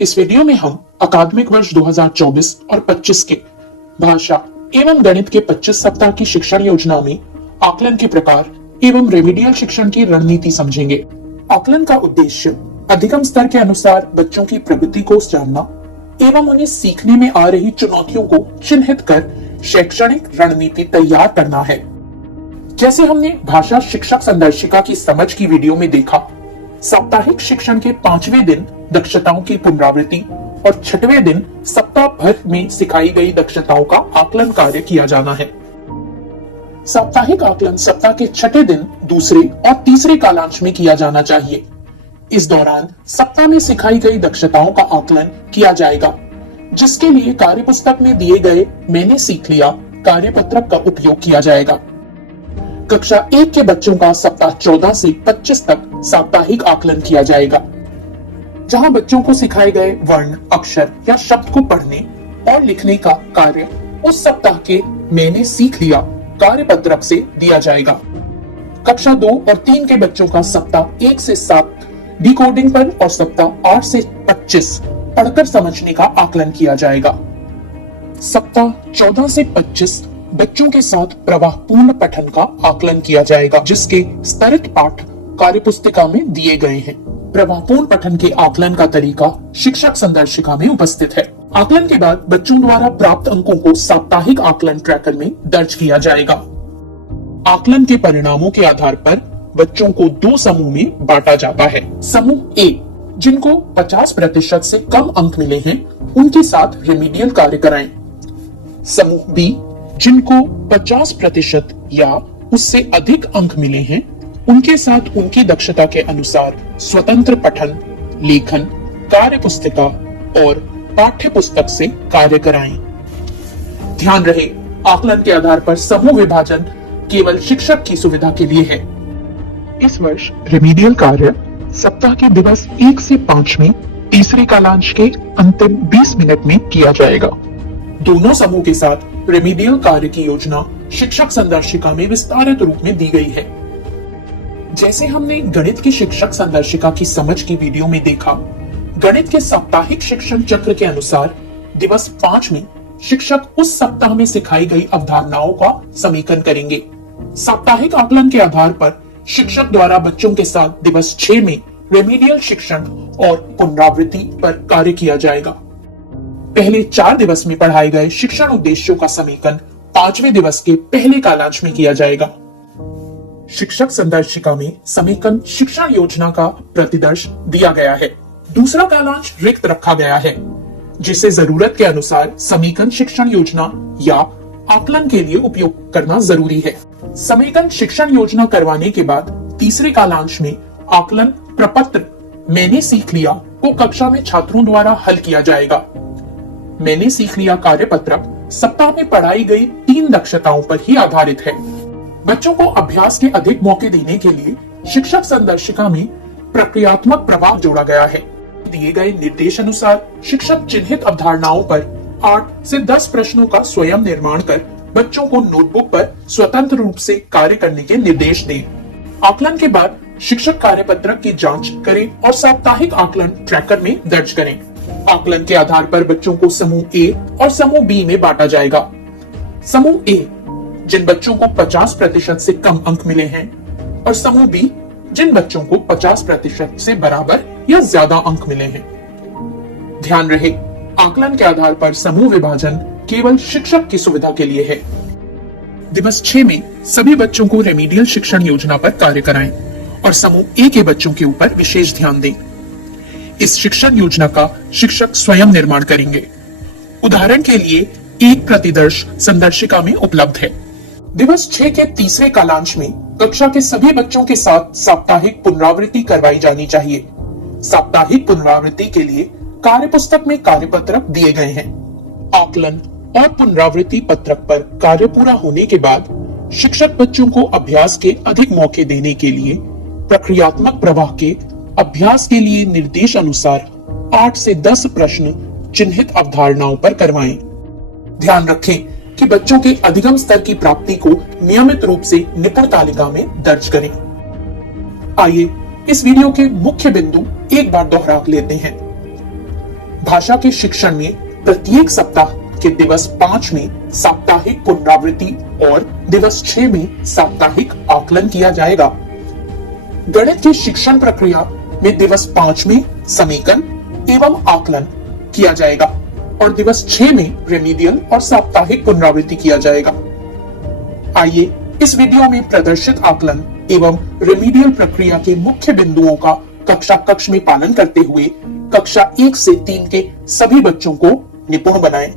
इस वीडियो में हम अकादमिक वर्ष 2024 और 25 के भाषा एवं गणित के 25 सप्ताह की शिक्षण योजना में आकलन के प्रकार एवं रेमिडियल शिक्षण की रणनीति समझेंगे। आकलन का उद्देश्य अधिगम स्तर के अनुसार बच्चों की प्रगति को जानना एवं उन्हें सीखने में आ रही चुनौतियों को चिन्हित कर शैक्षणिक रणनीति तैयार करना है। जैसे हमने भाषा शिक्षक संदर्शिका की समझ की वीडियो में देखा, साप्ताहिक शिक्षण के 5वें दिन दक्षताओं की पुनरावृत्ति और 6वें दिन सप्ताह भर में सिखाई गई दक्षताओं का आकलन कार्य किया जाना है। साप्ताहिक आकलन सप्ताह के 6ठे दिन दूसरे और तीसरे कालांश में किया जाना चाहिए। इस दौरान सप्ताह में सिखाई गई दक्षताओं का आकलन किया जाएगा, जिसके लिए कार्यपुस्तक में दिए गए मैंने सीख लिया कार्यपत्रक का उपयोग किया जाएगा। कक्षा 1 के बच्चों का सप्ताह 14 से 25 तक साप्ताहिक आकलन किया जाएगा, जहां बच्चों को सिखाए गए वर्ण, अक्षर या शब्द को पढ़ने और लिखने का कार्य उस सप्ताह के मैंने सीख लिया कार्यपत्रक से दिया जाएगा। कक्षा 2 और 3 के बच्चों का सप्ताह 1 से 7 डिकोडिंग पर और सप्ताह 8 से 25 पढ़कर समझने का आकलन किया जाएगा। सप्ताह 14 से 25 बच्चों के साथ प्रवाहपूर्ण पठन का आकलन किया जाएगा, जिसके स्तरित पाठ कार्यपुस्तिका में दिए गए हैं। प्रवाहपूर्ण पठन के आकलन का तरीका शिक्षक संदर्शिका में उपस्थित है। आकलन के बाद बच्चों द्वारा प्राप्त अंकों को साप्ताहिक आकलन ट्रैकर में दर्ज किया जाएगा। आकलन के परिणामों के आधार पर बच्चों को 2 समूह में बांटा जाता है। समूह ए, जिनको 50% से कम अंक मिले हैं, उनके साथ रेमिडियल कार्य कराएं। समूह बी, जिनको 50% या उससे अधिक अंक मिले हैं, उनके साथ उनकी दक्षता के अनुसार स्वतंत्र पठन, लेखन, कार्यपुस्तिका और पाठ्य पुस्तक से कार्य कराएं। ध्यान रहे, आकलन के आधार पर समूह विभाजन केवल शिक्षक की सुविधा के लिए है। इस वर्ष रेमिडियल कार्य सप्ताह के दिवस 1 से 5 में तीसरे कालांश के अंतिम 20 मिनट में किया जाएगा। दोनों समूह के साथ रेमिडियल कार्य की योजना शिक्षक संदर्शिका में विस्तारित रूप में दी गई है। जैसे हमने गणित की शिक्षक संदर्शिका की समझ की वीडियो में देखा, गणित के साप्ताहिक शिक्षण चक्र के अनुसार दिवस 5 में शिक्षक उस सप्ताह में सिखाई गई अवधारणाओं का समीकरण करेंगे। साप्ताहिक आकलन के आधार पर शिक्षक द्वारा बच्चों के साथ दिवस 6 में रेमिडियल शिक्षण और पुनरावृत्ति पर कार्य किया जाएगा। पहले 4 दिवस में पढ़ाए गए शिक्षण उद्देश्यों का समीकरण 5वें दिवस के पहले कालांश में किया जाएगा। शिक्षक संदर्शिका में समीकरण शिक्षण योजना का प्रतिदर्श दिया गया है। दूसरा कालांश रिक्त रखा गया है, जिसे जरूरत के अनुसार समीकरण शिक्षण योजना या आकलन के लिए उपयोग करना जरूरी है। समीकरण शिक्षण योजना करवाने के बाद तीसरे कालांश में आकलन प्रपत्र मैंने सीख लिया को कक्षा में छात्रों द्वारा हल किया जाएगा। मैंने सीख लिया कार्यपत्रक सप्ताह में पढ़ाई गई 3 दक्षताओं पर ही आधारित है। बच्चों को अभ्यास के अधिक मौके देने के लिए शिक्षक संदर्शिका में प्रक्रियात्मक प्रभाव जोड़ा गया है। दिए गए निर्देश अनुसार शिक्षक चिन्हित अवधारणाओं पर 8 से 10 प्रश्नों का स्वयं निर्माण कर बच्चों को नोटबुक पर स्वतंत्र रूप से कार्य करने के निर्देश दें। आकलन के बाद शिक्षक कार्यपत्रक की जांच करें और साप्ताहिक आकलन ट्रैकर में दर्ज करें। आकलन के आधार पर बच्चों को समूह ए और समूह बी में बांटा जाएगा। समूह ए, जिन बच्चों को 50% से कम अंक मिले हैं, और समूह बी, जिन बच्चों को 50% से बराबर या ज्यादा अंक मिले हैं। ध्यान रहे, आकलन के आधार पर समूह विभाजन केवल शिक्षक की सुविधा के लिए है। दिवस 6 में सभी बच्चों को रेमिडियल शिक्षण योजना पर कार्य कराएं और समूह ए के बच्चों के ऊपर विशेष ध्यान दें। इस शिक्षण योजना का शिक्षक स्वयं निर्माण करेंगे। उदाहरण के लिए एक प्रतिदर्श संदर्शिका में उपलब्ध है। दिवस 6 के तीसरे कालांश में कक्षा के सभी बच्चों के साथ साप्ताहिक पुनरावृत्ति करवाई जानी चाहिए। साप्ताहिक पुनरावृत्ति के लिए कार्यपुस्तक में कार्यपत्रक दिए गए हैं। आकलन और पुनरावृत्ति पत्रक पर कार्य पूरा होने के बाद शिक्षक बच्चों को अभ्यास के अधिक मौके देने के लिए प्रक्रियात्मक प्रवाह के अभ्यास के लिए निर्देश अनुसार 8 से 10 प्रश्न चिन्हित अवधारणाओं पर करवाएं। ध्यान रखें कि बच्चों के अधिगम स्तर की प्राप्ति को नियमित रूप से निपुण तालिका में दर्ज करें। आइए इस वीडियो के मुख्य बिंदु एक बार दोहरा लेते हैं। भाषा के शिक्षण में प्रत्येक सप्ताह के दिवस 5 में साप्ताहिक पुनरावृत्ति और दिवस 6 में साप्ताहिक आकलन किया जाएगा। गणित की शिक्षण प्रक्रिया में दिवस 5 में समेकन एवं आकलन किया जाएगा और दिवस 6 में रेमिडियल और साप्ताहिक पुनरावृत्ति किया जाएगा। आइए इस वीडियो में प्रदर्शित आकलन एवं रेमिडियल प्रक्रिया के मुख्य बिंदुओं का कक्षा कक्ष में पालन करते हुए कक्षा 1 से 3 के सभी बच्चों को निपुण बनाएं।